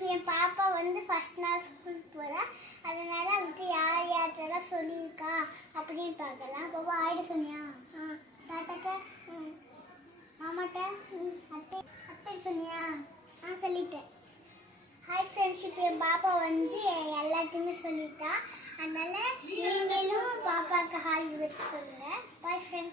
இப்போ என் பாப்பா வந்து ஃபர்ஸ்ட் நாள் ஸ்கூலுக்கு போகிறா. அதனால வந்துட்டு யார் யார்கிட்டலாம் சொல்லியிருக்கா அப்படின்னு பார்க்கலாம். பாப்பா ஆயிட சொன்னியா? தாத்தாட்ட, மாமாட்ட, அத்தை சொன்னியா? சொல்லிட்டேன். ஹாய் ஃப்ரெண்ட்ஸ், இப்போ என் பாப்பா வந்து எல்லாத்தையுமே சொல்லிட்டா. அதனால நீங்களும் பாப்பாவுக்கு ஹாய் விஷ் சொல்லுங்கள். Bye friends.